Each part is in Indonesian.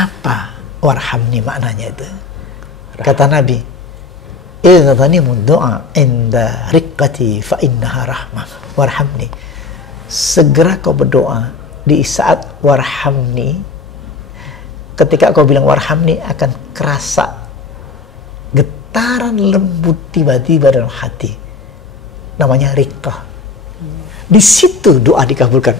Apa warhamni maknanya itu? Kata Nabi, idza tanimu du'a inda riqqati fa innaha rahmah warhamni. Segera kau berdoa di saat warhamni. Ketika kau bilang warhamni, akan kerasa getaran lembut tiba-tiba dalam hati. Namanya riqqah. Di situ doa dikabulkan.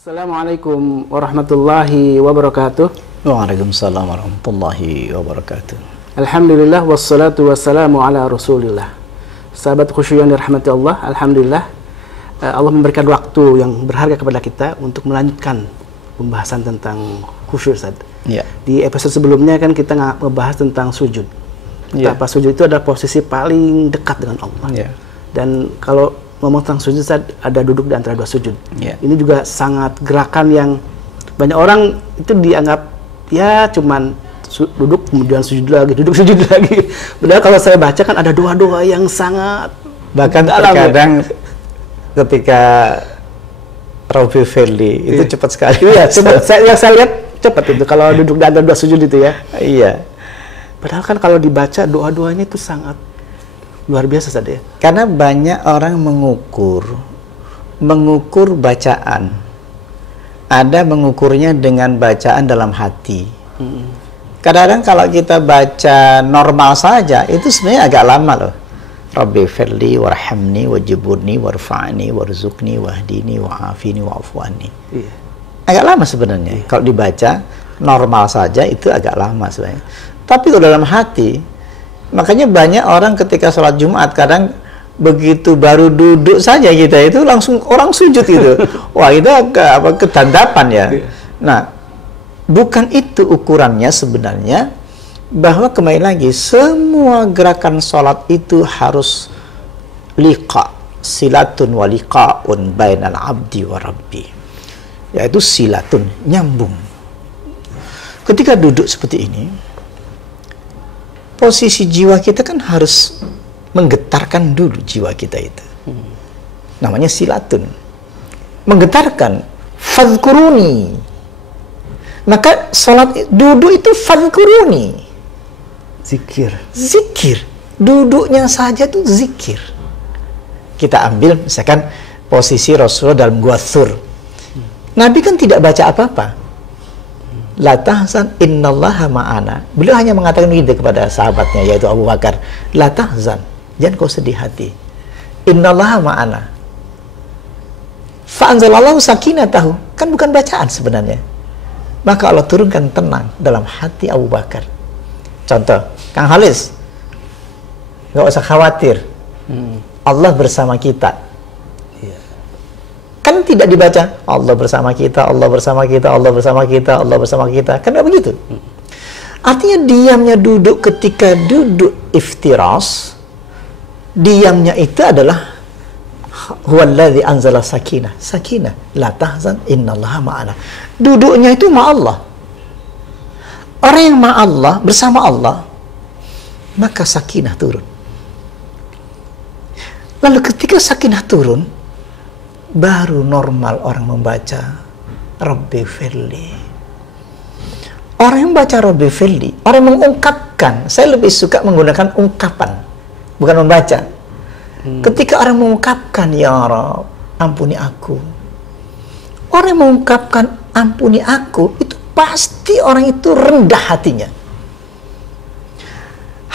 Assalamualaikum warahmatullahi wabarakatuh. Waalaikumsalam warahmatullahi wabarakatuh. Alhamdulillah wassalatu wassalamu ala rasulillah. Sahabat khusyuk yang dirahmati Allah, alhamdulillah Allah memberikan waktu yang berharga kepada kita untuk melanjutkan pembahasan tentang khusyuk, Ustaz. Ya. Di episode sebelumnya kan kita membahas tentang sujud. Betapa sujud itu adalah posisi paling dekat dengan Allah. Ya. Dan kalau ngomong tentang sujud, ada duduk di antara dua sujud. Yeah. Ini juga sangat gerakan yang banyak orang itu dianggap ya cuman duduk kemudian sujud lagi, duduk sujud lagi. Padahal kalau saya baca kan ada doa-doa yang sangat bahkan terkadang ketika Robby Verli itu cepat sekali. Iya, cepat. Saya lihat cepat itu kalau duduk di antara dua sujud itu ya. Iya. Padahal kan kalau dibaca doa-doanya itu sangat luar biasa saja ya. Karena banyak orang mengukur bacaan. Ada mengukurnya dengan bacaan dalam hati. Kadang-kadang kalau kita baca normal saja, itu sebenarnya agak lama loh. Rabbi firli warhamni wajiburni warfa'ni warzuqni wahdini wa'afini wa'afu'ani. Iya. Agak lama sebenarnya. Kalau dibaca normal saja itu agak lama sebenarnya. Tapi kalau dalam hati, makanya banyak orang ketika sholat Jumat kadang begitu baru duduk saja kita itu langsung orang sujud gitu. Wah, itu kedandapan ya. Nah, bukan itu ukurannya sebenarnya, bahwa kembali lagi semua gerakan sholat itu harus liqa, silatun wa liqa'un bainal abdi wa rabbi. Yaitu silatun, nyambung. Ketika duduk seperti ini, posisi jiwa kita kan harus menggetarkan dulu jiwa kita itu. Namanya silatun. Menggetarkan. Fadhkuruni. Maka sholat duduk itu fadhkuruni. Zikir. Zikir. Duduknya saja tuh zikir. Kita ambil misalkan posisi Rasulullah dalam gua Thur. Nabi kan tidak baca apa-apa. La tahzan innallaha ma'ana. Beliau hanya mengatakan begitu kepada sahabatnya, yaitu Abu Bakar. La tahzan, jangan kau sedih hati. Innallaha ma'ana. Fa'anzalallahu sakinatahu. Kan bukan bacaan sebenarnya. Maka Allah turunkan tenang dalam hati Abu Bakar. Contoh, Kang Halis, nggak usah khawatir. Allah bersama kita. Kan tidak dibaca Allah bersama kita, Allah bersama kita, Allah bersama kita, Allah bersama kita. Kan tidak begitu. Artinya diamnya duduk ketika duduk iftiras, diamnya itu adalah huwallazi anzala sakinah. Sakinah, la tahzan innallaha ma'ana. Duduknya itu ma'allah. Orang yang ma'allah, bersama Allah, maka sakinah turun. Lalu ketika sakinah turun, baru normal orang membaca Rabbi firli. Orang yang membaca Rabbi firli, orang yang mengungkapkan, saya lebih suka menggunakan ungkapan, bukan membaca. Ketika orang mengungkapkan, Ya Rabb, ampuni aku. Orang yang mengungkapkan, ampuni aku, itu pasti orang itu rendah hatinya.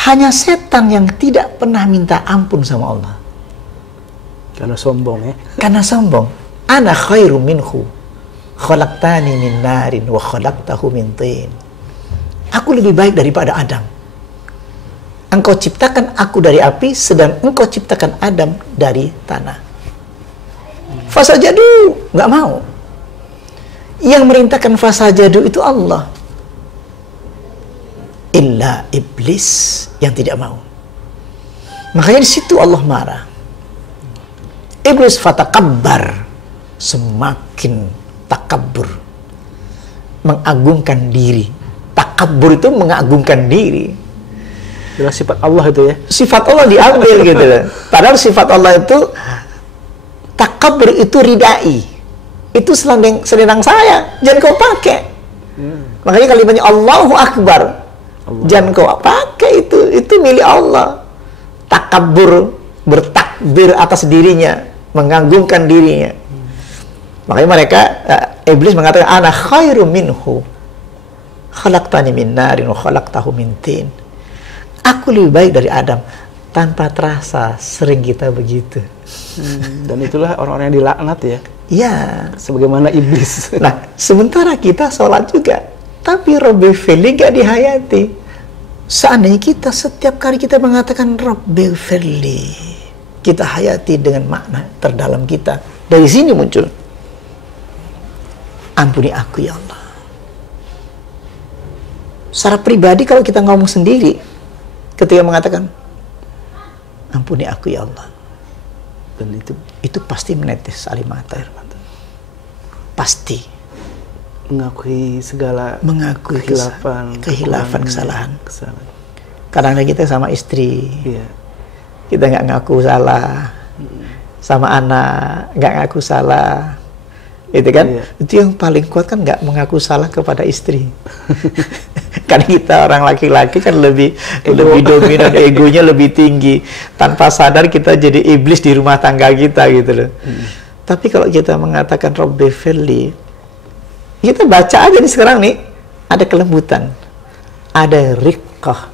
Hanya setan yang tidak pernah minta ampun sama Allah. Karena sombong ya. Karena sombong. Ana khairum minhu. Khalaqtani min narin wa khalaqtahu min tin. Aku lebih baik daripada Adam. Engkau ciptakan aku dari api, sedang engkau ciptakan Adam dari tanah. Fasajadu, nggak mau. Yang merintahkan fasajadu itu Allah. Illa iblis yang tidak mau. Makanya di situ Allah marah. Iblis fatakabbar, semakin takabur, mengagungkan diri. Takabur itu mengagungkan diri. Adalah sifat Allah itu ya. Sifat Allah diambil gitu loh. Padahal sifat Allah itu takabur itu ridai. Itu selendang saya, jangan kau pakai. Makanya kalimatnya Allahu Akbar. Jangan kau pakai itu milik Allah. Takabur, bertakbir atas dirinya, mengagungkan dirinya. Makanya mereka iblis mengatakan ana khairum minhu. Khalaqtani min narin wa khalaqtahu min tin. Aku lebih baik dari Adam. Tanpa terasa sering kita begitu. Dan itulah orang-orang yang dilaknat ya. Iya. Sebagaimana iblis. Nah, sementara kita sholat juga, tapi Rabbi Fili gak dihayati. Seandainya kita setiap kali kita mengatakan Rabbi Fili, kita hayati dengan makna terdalam kita. Dari sini muncul, ampuni aku ya Allah. Secara pribadi kalau kita ngomong sendiri, ketika mengatakan ampuni aku ya Allah, dan itu pasti menetes air mata. Pasti mengakui segala kehilafan, kesalahan. Kadang-kadang kita sama istri, kita nggak ngaku salah, sama anak nggak ngaku salah, itu kan? Itu yang paling kuat kan, nggak mengaku salah kepada istri. Karena kita orang laki-laki kan lebih dominan, egonya lebih tinggi. Tanpa sadar kita jadi iblis di rumah tangga kita gitu loh. Tapi kalau kita mengatakan Rabbi Firli, kita baca aja nih sekarang nih, ada kelembutan, ada riqqah.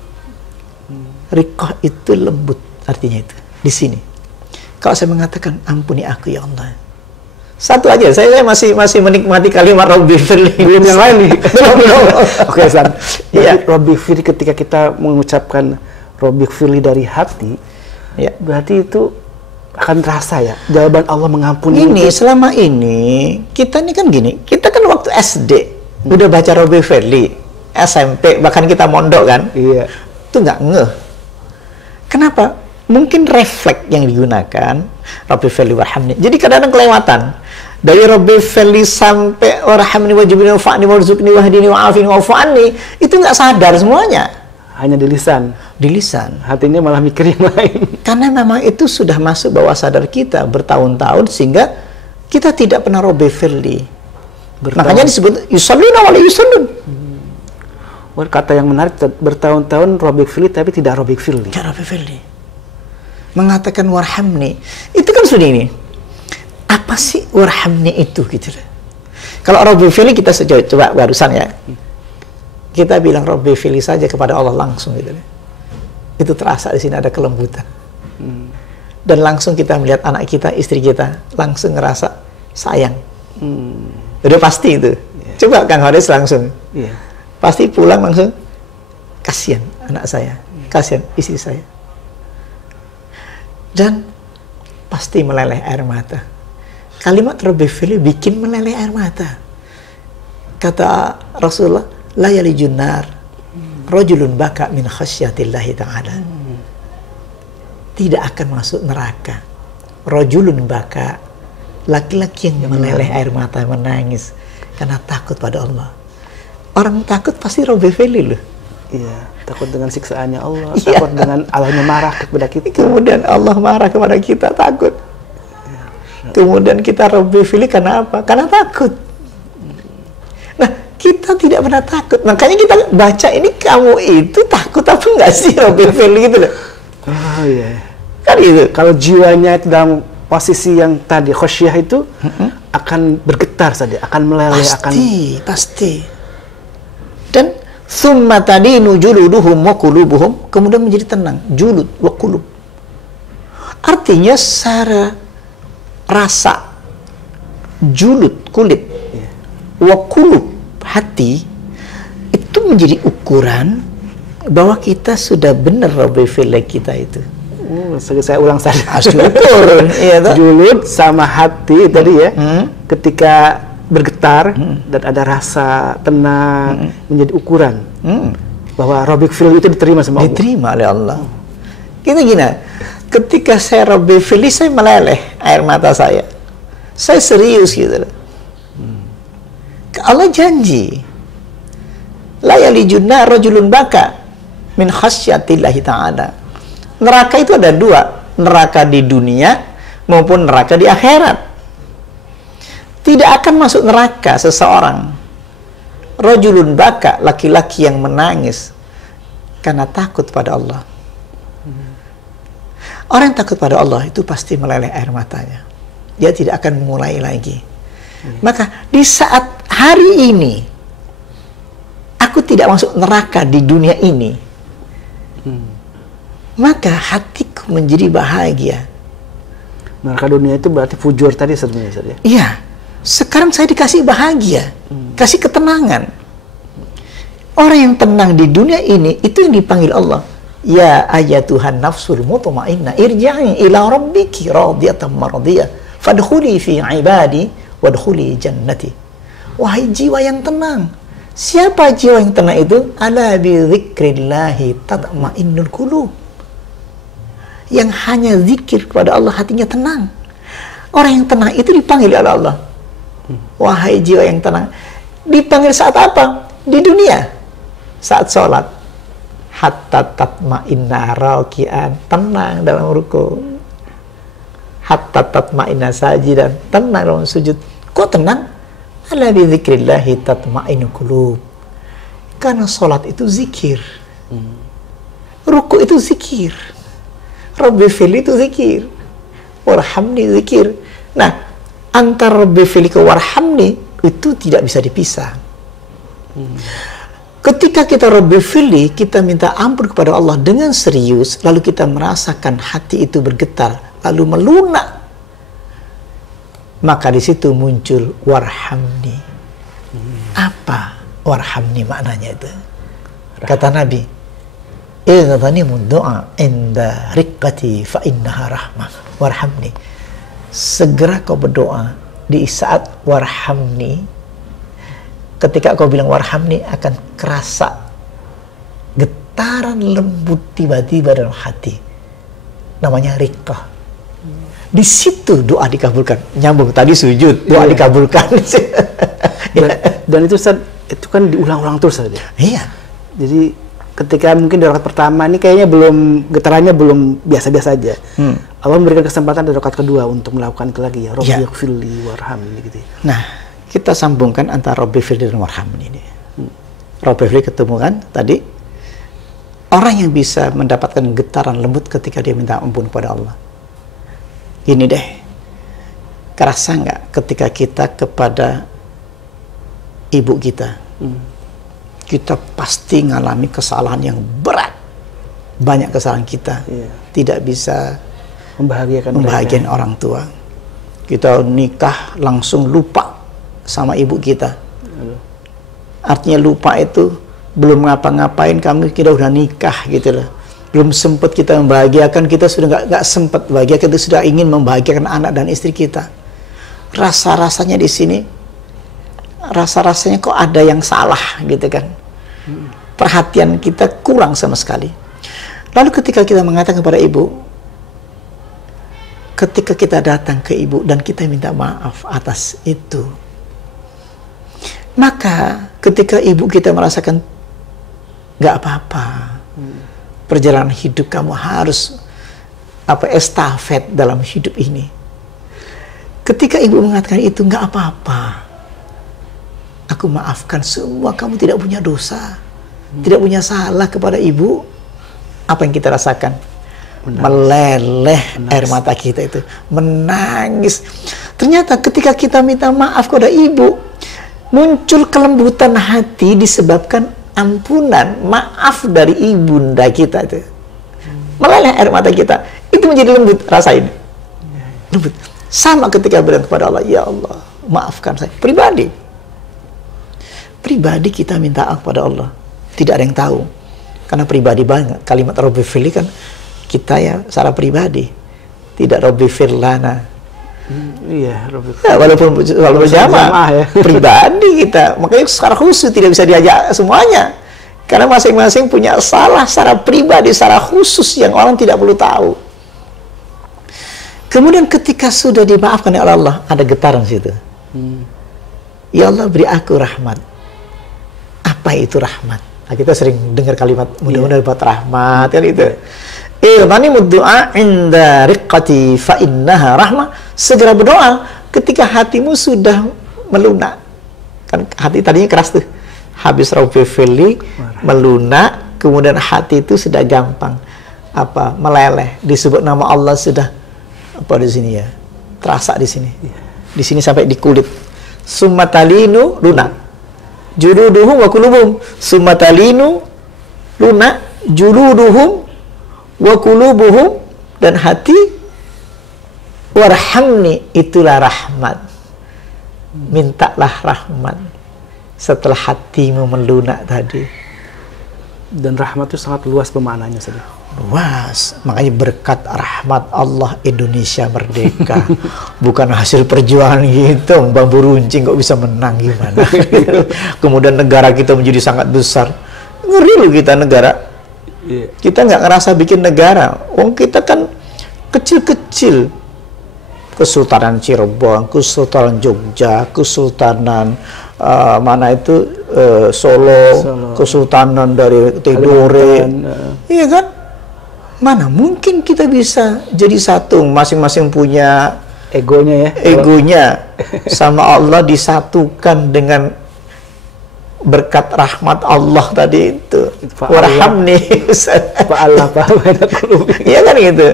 Riqqah itu lembut, artinya itu di sini. Kalau saya mengatakan ampuni aku ya Allah, satu aja, saya masih menikmati kalimat Rabbi Firli. Belum yang lain nih. Oke, San. Rabbi Firli, ketika kita mengucapkan Rabbi Firli dari hati, berarti itu akan terasa ya jawaban Allah mengampuni. Ini selama ini kita ini kan gini, kita kan waktu SD udah baca Rabbi Firli, SMP bahkan kita mondok kan, itu nggak ngeh. Kenapa? Mungkin refleks yang digunakan Rabbi Firli warhamni. Jadi kadang-kadang kelewatan. Dari Rabbi Firli sampai warhamni wajibni wa'fa'ni warzuqni wahdini wa'afini wa'fu'anni, itu nggak sadar semuanya. Hanya di lisan. Di lisan. Hatinya malah mikir yang lain. Karena memang itu sudah masuk bawah sadar kita bertahun-tahun, sehingga kita tidak pernah Rabbi Firli. Makanya disebut yusalluna wa la yusallun. Kata yang menarik, bertahun-tahun Rabbi Firli tapi tidak Rabbi Firli. Tidak Rabbi Firli. Mengatakan warhamni, itu kan sudah ini. Apa sih warhamni itu gitu? Kalau Rabbi Firli kita coba barusan ya. Kita bilang Rabbi Firli saja kepada Allah langsung gitu. Itu terasa di sini ada kelembutan. Dan langsung kita melihat anak kita, istri kita langsung ngerasa sayang. Udah pasti itu. Coba Kang Haris langsung. Pasti pulang langsung kasihan anak saya, kasihan istri saya. Dan pasti meleleh air mata. Kalimat Rabbi Firli bikin meleleh air mata. Kata Rasulullah, la yalijun nar rajulun baka min khasyatillahi ta'ala. Tidak akan masuk neraka rajulun baka, laki-laki yang meleleh air mata, menangis karena takut pada Allah. Orang takut pasti Rabbi Firli loh. Iya, takut dengan siksaannya Allah, takut dengan Allahnya marah kepada kita. Kemudian Allah marah kepada kita, takut. Kemudian kita Rabbi Firli karena apa? Karena takut. Nah, kita tidak pernah takut. Makanya kita baca ini, kamu itu takut apa enggak sih Rabbi Firli gitu loh. Oh iya. Kan gitu. Kalau jiwanya itu dalam posisi yang tadi khasyah itu akan bergetar saja, akan meleleh, pasti. Dan summa tadinu juluduhum wa qulubuhum, kemudian menjadi tenang, julud wa qulub. Artinya secara rasa, julud kulit, wa qulub hati, itu menjadi ukuran bahwa kita sudah benar Rabbi Firli kita itu. Saya ulang saja. Syukur. Julud sama hati tadi ya, ketika bergetar dan ada rasa tenang, menjadi ukuran bahwa Rabbi Firli itu diterima sama Allah. Diterima oleh Allah. Kita gini, ketika saya Rabbi Fili, saya meleleh air mata saya. Saya serius gitu loh. Allah janji, la yalijun nar rajulun baka min khasyatillahi ta'ala. Neraka itu ada dua, neraka di dunia maupun neraka di akhirat. Tidak akan masuk neraka seseorang rajulun baka, laki-laki yang menangis karena takut pada Allah. Orang yang takut pada Allah itu pasti meleleh air matanya. Dia tidak akan mengulangi lagi. Maka di saat hari ini aku tidak masuk neraka di dunia ini, maka hatiku menjadi bahagia. Neraka dunia itu berarti fujur tadi sebenarnya. Iya. Sekarang saya dikasih bahagia, kasih ketenangan. Orang yang tenang di dunia ini itu yang dipanggil Allah. Ya ayatuhan nafsul mutmainnah irji'i ila rabbiki radiyatan mardiyah fadkhuli fi ibadi wadkhuli jannati. Wahai jiwa yang tenang. Siapa jiwa yang tenang itu? Ala bi dzikrillahi tatma'innul qulub. Yang hanya zikir kepada Allah hatinya tenang. Orang yang tenang itu dipanggil oleh Allah. Wahai jiwa yang tenang. Dipanggil saat apa? Di dunia. Saat sholat. Hatta tatma'inna raki'an, tenang dalam ruku. Hatta tatma'inna sajidan, tenang dalam sujud. Kok tenang? Ala bi dzikrillahi tatma'innul qulub. Karena sholat itu zikir. Ruku itu zikir. Rabbi fili itu zikir. Warhamni zikir. Nah, antara Rabbi fili ke warhamni itu tidak bisa dipisah. Ketika kita Rabbi fili, kita minta ampun kepada Allah dengan serius, lalu kita merasakan hati itu bergetar, lalu melunak. Maka di situ muncul warhamni. Apa warhamni maknanya itu? Kata Nabi, "Idhanimu du'a inda riqqati fa innaha rahmah warhamni." Segera kau berdoa di saat warhamni. Ketika kau bilang warhamni, akan kerasa getaran lembut tiba-tiba dalam hati. Namanya riqqah. Di situ doa dikabulkan. Nyambung tadi sujud, doa dikabulkan. Dan itu Ustaz, itu kan diulang-ulang terus saja. Iya. Jadi ketika mungkin di rakaat pertama ini kayaknya getarannya belum biasa-biasa aja. Allah memberikan kesempatan di rakaat kedua untuk melakukan itu lagi ya. Rabbi ighfirli warhamni gitu. Nah, kita sambungkan antara Rabbi firli dan warhamni ini. Rabbi firli ketemu kan tadi orang yang bisa mendapatkan getaran lembut ketika dia minta ampun kepada Allah. Ini deh, kerasa nggak ketika kita kepada ibu kita, kita pasti ngalami kesalahan yang berat, banyak kesalahan kita, tidak bisa membahagiakan orang tua. Kita nikah langsung lupa sama ibu kita. Artinya lupa itu belum ngapa-ngapain kita udah nikah gitu loh. Belum sempat kita membahagiakan, kita sudah nggak sempat bahagia, kita sudah ingin membahagiakan anak dan istri kita. Rasa-rasanya di sini, rasa-rasanya kok ada yang salah gitu kan. Perhatian kita kurang sama sekali. Lalu ketika kita mengatakan kepada ibu, ketika kita datang ke ibu dan kita minta maaf atas itu, maka ketika ibu kita merasakan nggak apa-apa, perjalanan hidup kamu harus estafet dalam hidup ini. Ketika ibu mengatakan itu, nggak apa-apa, aku maafkan semua, kamu tidak punya dosa, tidak punya salah kepada ibu. Apa yang kita rasakan? Meleleh air mata kita itu, menangis. Ternyata ketika kita minta maaf kepada ibu, muncul kelembutan hati disebabkan ampunan, maaf dari ibunda kita itu. Meleleh air mata kita, itu menjadi lembut, rasain. Lembut. Sama ketika bilang kepada Allah, ya Allah, maafkan saya. Pribadi kita minta maaf kepada Allah. Tidak ada yang tahu. Karena pribadi banget. Kalimat Rabbi firli kan kita ya secara pribadi. Tidak Rabbi firlana. Iya, Rabbi. Ya, walaupun berjamaah ya. Pribadi kita. Makanya secara khusus tidak bisa diajak semuanya. Karena masing-masing punya salah secara pribadi, secara khusus yang orang tidak perlu tahu. Kemudian ketika sudah dimaafkan oleh Allah, ada getaran situ. Ya Allah, beri aku rahmat. Apa itu rahmat? Nah, kita sering dengar kalimat mudah-mudahan dapat rahmat kan itu. Ilmanimud du'a inda riqqati fa innaha rahmah. Segera berdoa ketika hatimu sudah melunak. Kan hati tadinya keras tuh. Habis Rabbi Fili melunak, kemudian hati itu sudah gampang meleleh. Disebut nama Allah sudah di sini ya. Terasa di sini. Di sini sampai di kulit. Summatalinu lunak. Juluduhum wa qulubuhum. Summatalinu lunak, juluduhum wa qulubuhum, dan hati warhamni, itulah rahmat. Mintalah rahmat setelah hatimu melunak tadi. Dan rahmat itu sangat luas pemaknanya, Ustaz. Luas, makanya berkat rahmat Allah Indonesia merdeka. Bukan hasil perjuangan gitu, bambu runcing kok bisa menang gimana. Kemudian negara kita menjadi sangat besar. Ngeri loh kita negara. Kita nggak ngerasa bikin negara. Kita kan kecil-kecil. Kesultanan Cirebon, Kesultanan Jogja, Kesultanan Solo, Kesultanan dari Tidore. Iya kan? Mana mungkin kita bisa jadi satu, masing-masing punya egonya ya. Egonya sama Allah disatukan dengan berkat rahmat Allah tadi itu. Warhamni. Iya kan gitu.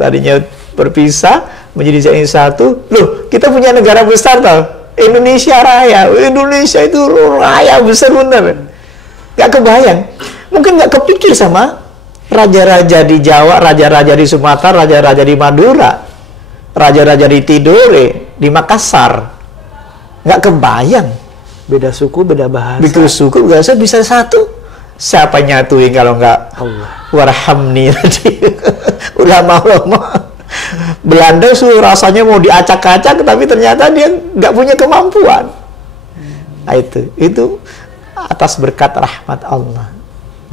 Tadinya berpisah menjadi jadi satu. Loh, kita punya negara besar tau. Indonesia Raya. Indonesia itu raya besar bener. Gak kebayang. Mungkin gak kepikir sama raja-raja di Jawa, raja-raja di Sumatera, raja-raja di Madura, raja-raja di Tidore, di Makassar. Nggak kebayang. Beda suku, beda bahasa. Beda suku, bahasa bisa satu. Siapa nyatuin kalau nggak Allah? Warhamni tadi. Ulama-ulama Belanda rasanya mau diacak-acak, tapi ternyata dia nggak punya kemampuan. Nah, itu atas berkat rahmat Allah.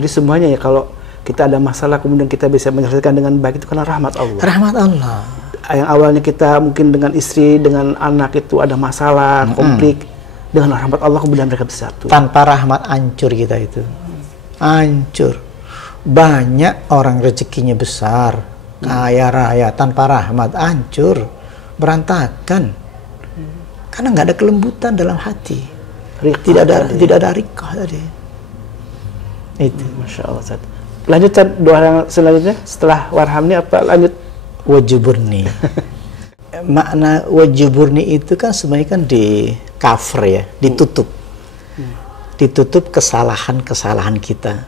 Jadi semuanya ya, kalau kita ada masalah kemudian kita bisa menyelesaikan dengan baik, itu karena rahmat Allah. Rahmat Allah. Yang awalnya kita mungkin dengan istri, dengan anak itu ada masalah, konflik, dengan rahmat Allah kemudian mereka bersatu. Tanpa rahmat hancur kita itu. Hancur. Banyak orang rezekinya besar, kaya raya, tanpa rahmat hancur, berantakan. Karena nggak ada kelembutan dalam hati. Tidak ada rikah tadi. Itu. Masya Allah, Ustaz. Lanjut doa yang selanjutnya setelah warhamni apa lanjut? Wajuburni. Makna wajuburni itu kan sebenarnya kan di cover ya, ditutup. Ditutup kesalahan-kesalahan kita.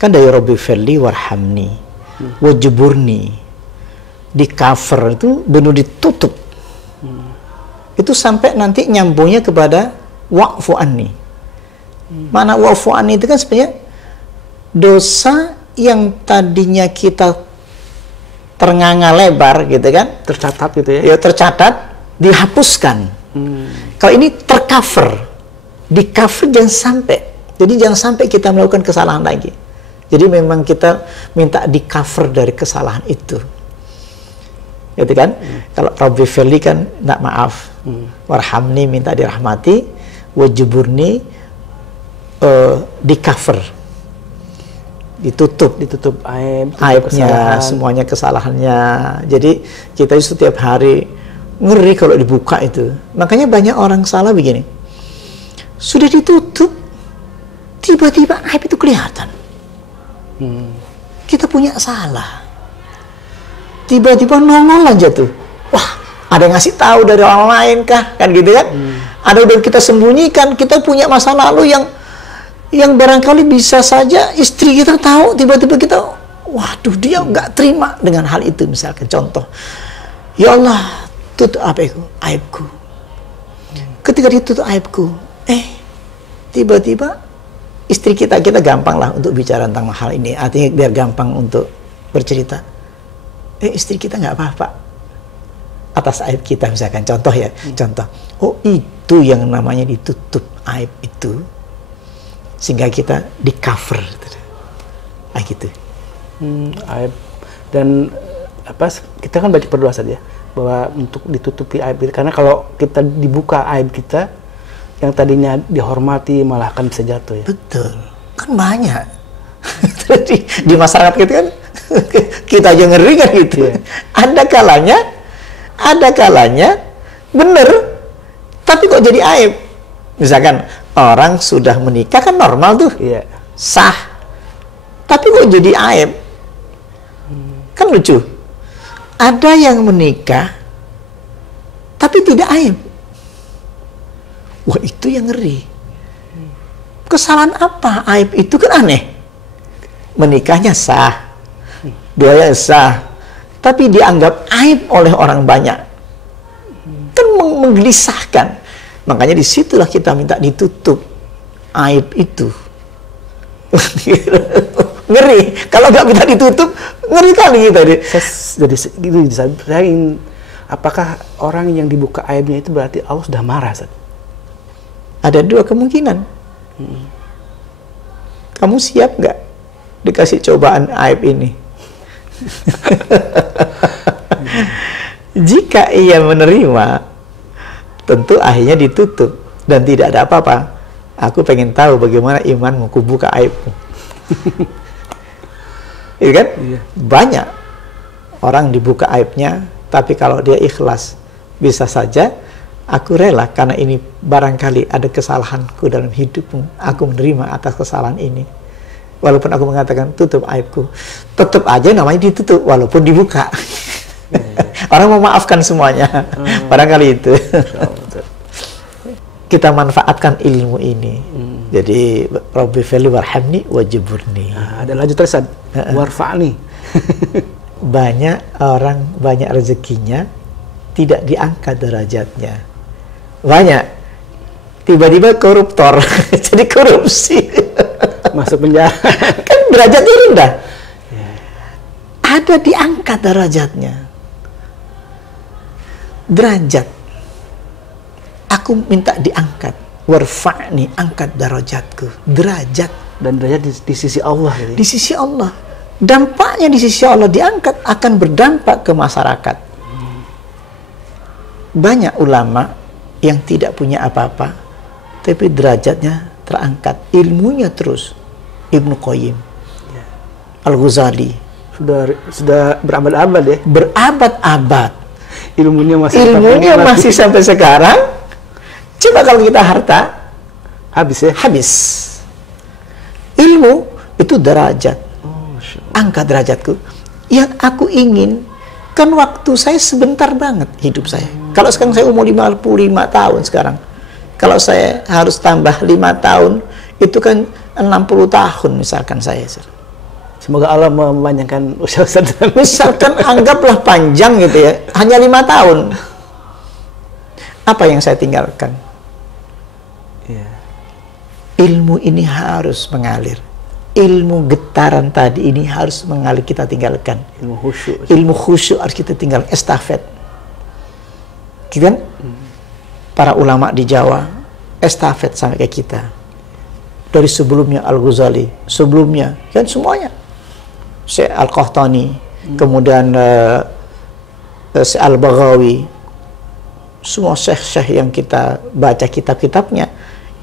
Kan dari Rabbi Firli warhamni. Wajuburni. Di cover itu benar ditutup. Itu sampai nanti nyambungnya kepada wa'fu anni. Makna wa'fu anni itu kan sebenarnya dosa yang tadinya kita ternganga lebar gitu kan, tercatat gitu ya, ya tercatat, dihapuskan. Kalau ini tercover, di cover jangan sampai. Jadi jangan sampai kita melakukan kesalahan lagi. Jadi memang kita minta di cover dari kesalahan itu, gitu kan? Kalau Rabbi Firli kan nak maaf, warhamni minta dirahmati, wajuburni di cover, ditutup aibnya, semuanya kesalahannya. Jadi kita setiap hari ngeri kalau dibuka itu. Makanya banyak orang salah begini, sudah ditutup tiba-tiba aib itu kelihatan. Kita punya salah, tiba-tiba nongol aja tuh, wah ada yang ngasih tahu dari orang lain kah, kan gitu kan. Ada udah kita sembunyikan, kita punya masa lalu yang barangkali bisa saja istri kita tahu, tiba-tiba kita, waduh dia nggak terima dengan hal itu. Misalkan contoh, ya Allah tutup aibku. Ketika ditutup aibku, tiba-tiba istri kita gampang lah untuk bicara tentang hal ini, artinya biar gampang untuk bercerita. Istri kita nggak apa-apa atas aib kita, misalkan contoh ya, contoh, oh itu yang namanya ditutup aib itu, sehingga kita di cover gitu. Aib. Dan kita kan baca berdoa saja bahwa untuk ditutupi aib, karena kalau kita dibuka aib kita yang tadinya dihormati malah akan bisa jatuh ya. Betul, kan banyak di masyarakat kita kan kita aja ngeri kan gitu. Yeah. Ada kalanya bener, tapi kok jadi aib. Misalkan orang sudah menikah kan normal tuh, yeah, sah, tapi kok jadi aib. Kan lucu. Ada yang menikah tapi tidak aib. Wah, itu yang ngeri. Kesalahan apa? Aib itu kan aneh. Menikahnya sah, doanya sah, tapi dianggap aib oleh orang banyak. Kan menggelisahkan. Makanya disitulah kita minta ditutup aib itu. Ngeri. Kalau nggak minta ditutup, ngeri kali kita. Jadi saya ingin, apakah orang yang dibuka aibnya itu berarti Allah sudah marah? Ada dua kemungkinan. Kamu siap nggak dikasih cobaan aib ini? Jika ia menerima, tentu akhirnya ditutup dan tidak ada apa-apa. Aku pengen tahu bagaimana imanmu, ku buka aibmu. Iya kan? Iya. Banyak orang dibuka aibnya, tapi kalau dia ikhlas, bisa saja aku rela karena ini barangkali ada kesalahanku dalam hidupmu, aku menerima atas kesalahan ini. Walaupun aku mengatakan tutup aibku, tetap aja namanya ditutup walaupun dibuka. Orang memaafkan semuanya. Barangkali itu. Kita manfaatkan ilmu ini. Jadi Rabbi fili warhamni wajiburni. Ada lanjut terus, warfa'ni. Banyak orang, banyak rezekinya tidak diangkat derajatnya. Banyak tiba-tiba koruptor jadi korupsi, masuk penjara. Kan derajatnya rendah. Ada diangkat derajatnya. Derajat aku minta diangkat, warfa'ni, angkat derajatku, derajat. Dan derajat di sisi Allah gitu. Di sisi Allah. Dampaknya di sisi Allah diangkat akan berdampak ke masyarakat. Banyak ulama yang tidak punya apa-apa tapi derajatnya terangkat, ilmunya terus. Ibnu Qayyim, Al-Ghazali sudah berabad-abad ya. Berabad-abad. Ilmunya masih sampai sekarang. Coba kalau kita harta, habis ya? Habis. Ilmu itu derajat. Angkat derajatku. Yang aku ingin, kan waktu saya sebentar banget hidup saya. Kalau sekarang saya umur 55 tahun sekarang. Kalau saya harus tambah 5 tahun, itu kan 60 tahun misalkan saya. Semoga Allah memanjangkan usia Ustaz. Misalkan anggaplah panjang gitu ya, hanya 5 tahun. Apa yang saya tinggalkan? Yeah. Ilmu ini harus mengalir. Ilmu getaran tadi ini harus mengalir, kita tinggalkan. Ilmu khusyuk. Ilmu khusyuk harus kita tinggalkan, estafet. Kan? Para ulama di Jawa estafet sampai ke kita. Dari sebelumnya Al-Ghazali, sebelumnya kan semuanya. Syekh Al-Qahtani, kemudian Syekh Al-Baghawi, semua syekh-syekh yang kita baca kitab-kitabnya,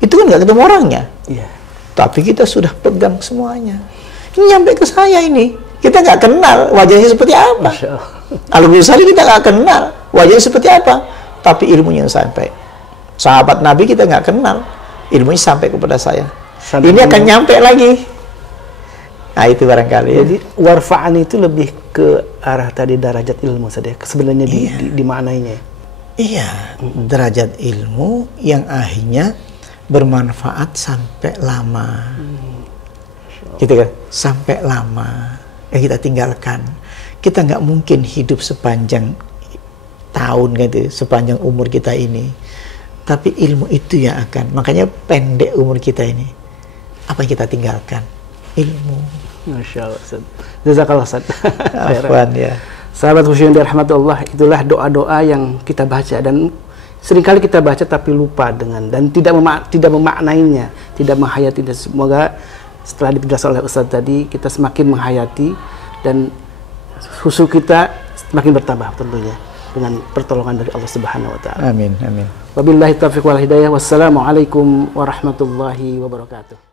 itu kan nggak ketemu orangnya. Yeah. Tapi kita sudah pegang semuanya. Ini nyampe ke saya ini. Kita nggak kenal wajahnya seperti apa. Al-Ghazali kita nggak kenal wajahnya seperti apa. Tapi ilmunya sampai. Sahabat Nabi kita nggak kenal, ilmunya sampai kepada saya. Sampai ini akan nyampe lagi. Nah itu barangkali. Jadi warfa'an itu lebih ke arah tadi derajat ilmu saja. Sebenarnya dimaknainya. Iya, derajat ilmu yang akhirnya bermanfaat sampai lama. Gitu kan? Sampai lama. Kita tinggalkan. Kita nggak mungkin hidup sepanjang tahun gitu, sepanjang umur kita ini. Tapi ilmu itu yang akan. Makanya pendek umur kita ini. Apa yang kita tinggalkan? Ilmu. Masya Allah, Ustaz. Jazakallah, Ustaz. Afwan ya. Sahabat khusyuk yang dirahmati Allah, itulah doa-doa yang kita baca dan seringkali kita baca tapi lupa dan tidak memaknainya, tidak menghayatinya. Semoga setelah dijelaskan oleh Ustaz tadi kita semakin menghayati dan khusyuk kita semakin bertambah tentunya dengan pertolongan dari Allah Subhanahu wa taala. Amin, amin. Wabillahi taufiq wal hidayah. Wassalamualaikum warahmatullahi wabarakatuh.